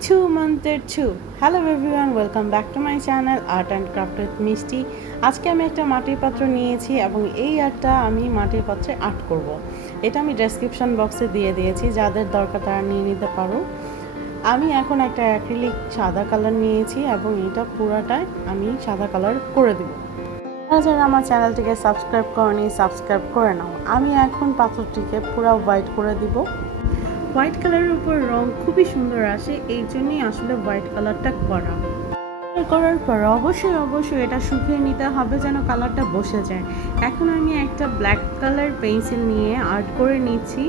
2 month two. Hello everyone, welcome back to my channel Art and Craft with Misty. আজকে আমি একটা মাটির পাত্র নিয়েছি এবং এই আর্টটা আমি মাটির পাত্রে আর্ট করব। এটা আমি ডেসক্রিপশন বক্সে দিয়ে দিয়েছি, যাদের দরকার তারা নিয়ে নিতে পারো। আমি এখন একটা অ্যাক্রিলিক সাদা কালার নিয়েছি এবং এটা পুরাটাই আমি সাদা কালার করে দেব। যারা আমার চ্যানেলটিকে সাবস্ক্রাইব করনি সাবস্ক্রাইব করে নাও। আমি এখন পাথরটিকে পুরো হোয়াইট করে দিব। হোয়াইট কালারের উপর রং খুবই সুন্দর আসে, এই জন্যই আসলে হোয়াইট কালারটা করার পর অবশ্যই এটা শুকিয়ে নিতে হবে যেন কালারটা বসে যায়। এখন আমি একটা ব্ল্যাক কালার পেন্সিল নিয়ে আর্ট করে নিচ্ছি,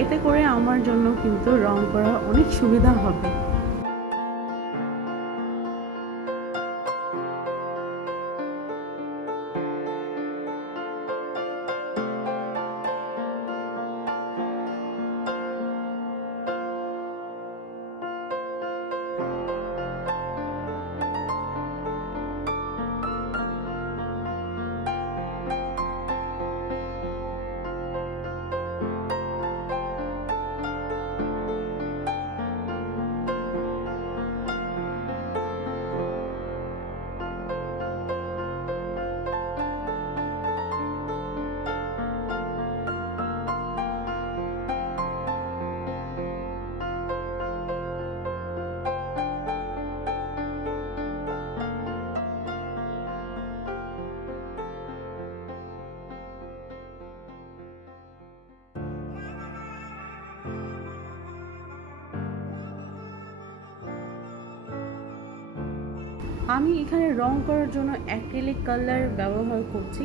এতে করে আমার জন্য কিন্তু রং করা অনেক সুবিধা হবে। আমি এখানে রং করার জন্য অ্যাক্রিলিক কালার ব্যবহার করছি।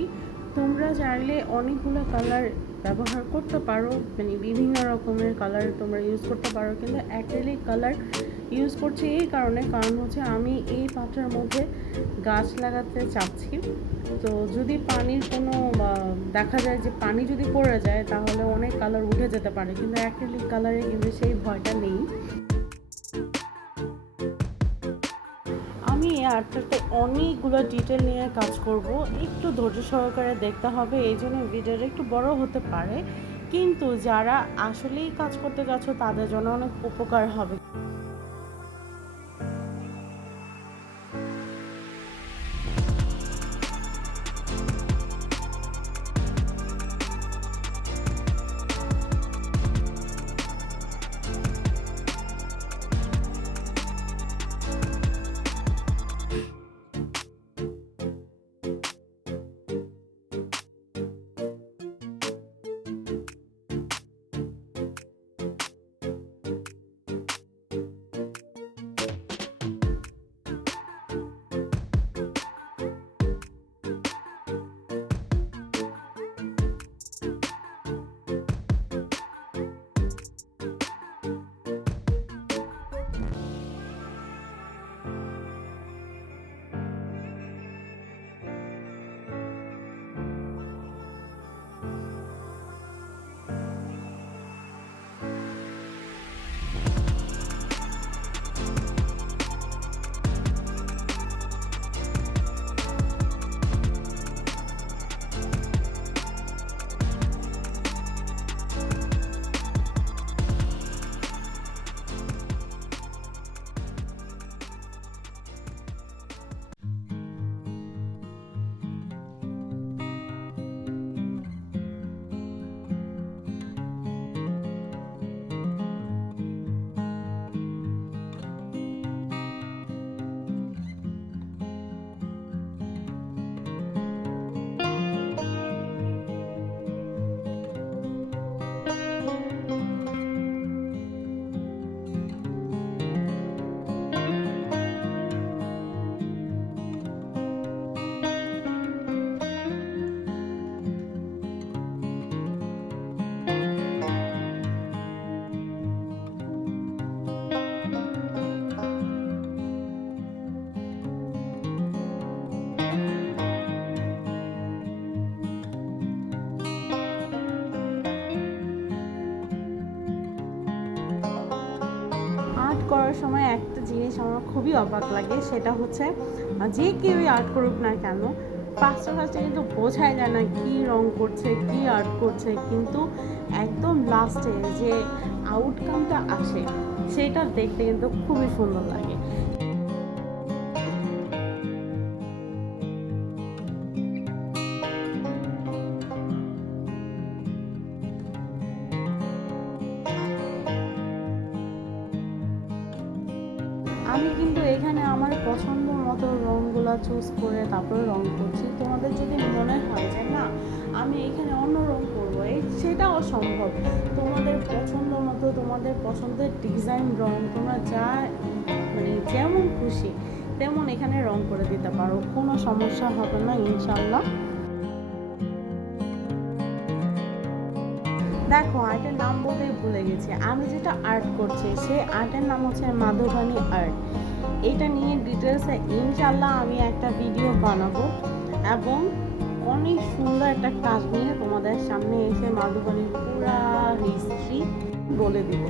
তোমরা চাইলে অনেকগুলো কালার ব্যবহার করতে পারো, মানে বিভিন্ন রকমের কালার তোমরা ইউজ করতে পারো, কিন্তু অ্যাক্রিলিক কালার ইউজ করছি এই কারণ হচ্ছে আমি এই পাত্রের মধ্যে গাছ লাগাতে চাচ্ছি। তো যদি পানির কোনো দেখা যায় যে পানি যদি পড়ে যায় তাহলে অনেক কালার উঠে যেতে পারে, কিন্তু অ্যাক্রিলিক কালারে কিন্তু সেই ভয়টা নেই। আমি এই আর্টটাতে অনেকগুলো ডিটেল নিয়ে কাজ করব, একটু ধৈর্য সহকারে দেখতে হবে, এই জন্য ভিডিওটা একটু বড় হতে পারে, কিন্তু যারা আসলেই কাজ করতে যাচ্ছ তাদের জন্য অনেক উপকার হবে। আর্ট করার সময় একটা জিনিস আমার খুবই অবাক লাগে, সেটা হচ্ছে যে কেউই আর্ট করুক না কেন ফার্স্টে কিন্তু বোঝাই যায় না কী রং করছে, কী আর্ট করছে, কিন্তু একদম লাস্টে যে আউটকামটা আসে সেটা দেখতে কিন্তু খুবই সুন্দর লাগে। আমি কিন্তু এখানে আমার পছন্দ মতো রঙগুলো চুজ করে তারপরে রং করছি। তোমাদের যদি মনে হয় যে না আমি এখানে অন্য রং করবো, সেটাও সম্ভব। তোমাদের পছন্দ মতো তোমাদের পছন্দের ডিজাইন রং তোমরা যা মানে যেমন খুশি তেমন এখানে রং করে দিতে পারো, কোনো সমস্যা হবে না ইনশাল্লাহ। দেখো আর্টের নাম বলতেই ভুলে গেছি, আমি যেটা আর্ট করছি সেই আর্টের নাম হচ্ছে মাধুবানী আর্ট। এটা নিয়ে ডিটেলসে ইনশাল্লাহ আমি একটা ভিডিও বানাবো এবং অনেক সুন্দর একটা কাজ নিয়ে তোমাদের সামনে এসে মাধুবানীর পুরা হিস্ট্রি বলে দিব।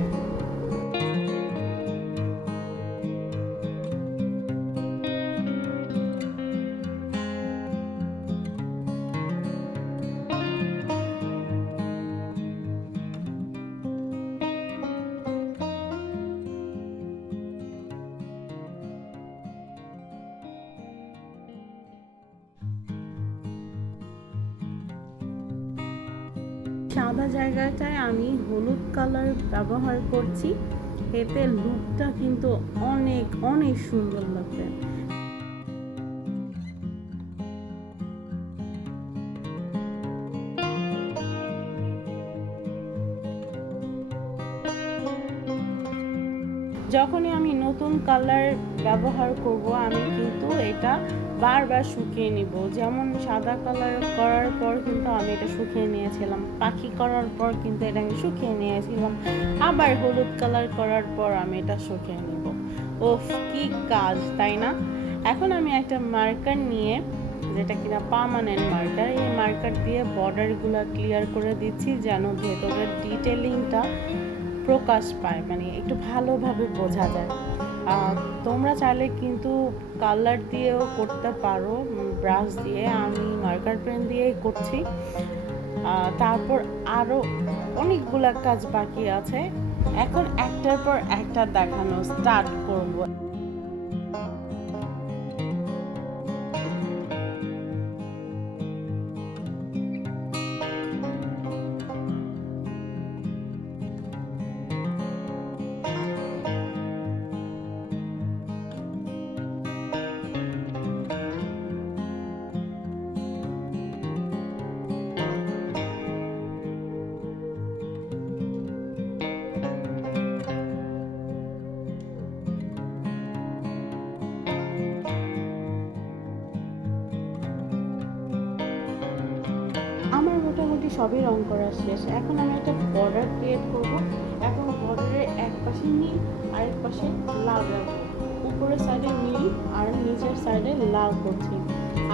সাদা জায়গাটায় আমি হলুদ কালার ব্যবহার করছি, এতে লুকটা কিন্তু অনেক অনেক সুন্দর লাগবে। যখনই আমি নতুন কালার ব্যবহার করব আমি কিন্তু এটা বারবার শুকিয়ে নিব। যেমন সাদা কালার করার পর কিন্তু আমি এটা শুকিয়ে নিয়েছিলাম, পাখি করার পর কিন্তু এটা আমি শুকিয়ে নিয়েছিলাম, আবার হলুদ কালার করার পর আমি এটা শুকিয়ে নিব। ওফ কি কাজ, তাই না? এখন আমি একটা মার্কার নিয়ে, যেটা কিনা পার্মানেন্ট মার্কার, এই মার্কার দিয়ে বর্ডারগুলো ক্লিয়ার করে দিচ্ছি যেন ভেতরের ডিটেলিংটা প্রকাশ পায়, মানে একটু ভালোভাবে বোঝা যায়। তোমরা চাইলে কিন্তু কালার দিয়েও করতে পারো, ব্রাশ দিয়ে, আমি মার্কার পেন দিয়েই করছি। তারপর আরও অনেকগুলো কাজ বাকি আছে, এখন একটার পর একটা দেখানো স্টার্ট করব। আমার মোটামুটি সবই রং করা শেষ, এখন আমি একটা বর্ডার ক্রিয়েট করব। এখন বর্ডারের এক পাশে নীল আরেক পাশে লাল রাখবো, উপরের সাইডে নীল আর নিচের সাইডে লাল করছি।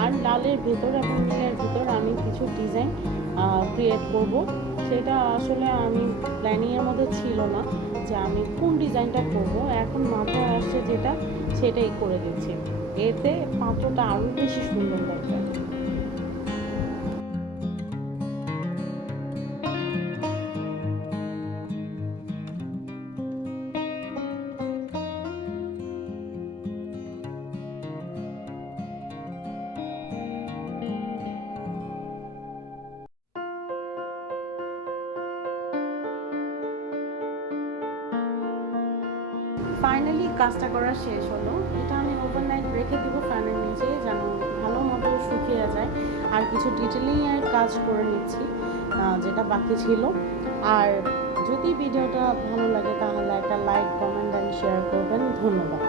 আর লালের ভেতর এবং নীলের ভেতর আমি কিছু ডিজাইন ক্রিয়েট করব। সেটা আসলে আমি প্ল্যানিংয়ের মধ্যে ছিল না যে আমি কোন ডিজাইনটা করব, এখন মাথায় আসছে যেটা সেটাই করে দিচ্ছি, এতে পাত্রটা আরও বেশি সুন্দর লাগবে। ফাইনালি কাজটা করা শেষ হলো। এটা আমি ওভারনাইট রেখে দিব ফ্যানের নিচে যেন ভালো মতো শুকিয়ে যায়। আর কিছু ডিটেলিংয়ের কাজ করে নিচ্ছি যেটা বাকি ছিল। আর যদি ভিডিওটা ভালো লাগে তাহলে একটা লাইক, কমেন্ট অ্যান্ড শেয়ার করবেন। ধন্যবাদ।